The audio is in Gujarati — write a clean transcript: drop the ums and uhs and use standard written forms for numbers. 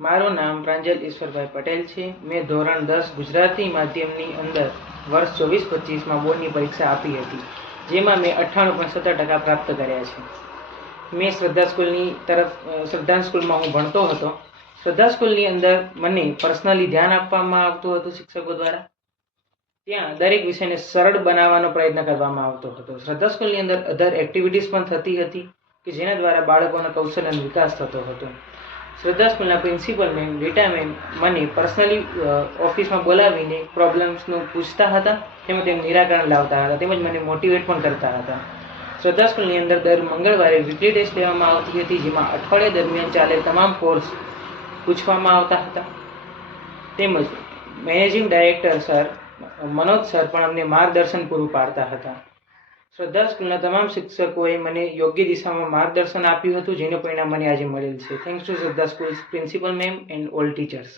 મારું નામ પ્રાંજલ ઈશ્વરભાઈ પટેલ છે. મેં ધોરણ 10 ગુજરાતી માધ્યમની અંદર વર્ષ 24-25માં બોર્ડની પરીક્ષા આપી હતી, જેમાં મેં 98.70% પ્રાપ્ત કર્યા છે. મેં શ્રદ્ધા સ્કૂલમાં હું ભણતો હતો. શ્રદ્ધા સ્કૂલની અંદર મને પર્સનલી ધ્યાન આપવામાં આવતું હતું શિક્ષકો દ્વારા. ત્યાં દરેક વિષયને સરળ બનાવવાનો પ્રયત્ન કરવામાં આવતો હતો. શ્રદ્ધા સ્કૂલની અંદર અધર એક્ટિવિટીઝ પણ થતી હતી કે જેના દ્વારા બાળકોનો કૌશલ્યનો વિકાસ થતો હતો. શ્રદ્ધા સ્કૂલના પ્રિન્સિપલ મેમ, રીટા મેમ મને પર્સનલી ઓફિસમાં બોલાવીને પ્રોબ્લેમ્સનું પૂછતા હતા, તેમજ તેનું નિરાકરણ લાવતા હતા, તેમજ મને મોટિવેટ પણ કરતા હતા. શ્રદ્ધા સ્કૂલની અંદર દર મંગળવારે વીકલી ટેસ્ટ લેવામાં આવતી હતી, જેમાં અઠવાડિયા દરમિયાન ચાલે તમામ કોર્સ પૂછવામાં આવતા હતા. તેમજ managing director sir Manoj sir પણ અમને માર્ગદર્શન પૂરું પાડતા હતા. શ્રદ્ધા સ્કૂલના તમામ શિક્ષકોએ મને યોગ્ય દિશામાં માર્ગદર્શન આપ્યું હતું, જેનું પરિણામ મને આજે મળેલ છે. થેન્ક્સ ટુ શ્રદ્ધા schools principal ma'am and all teachers.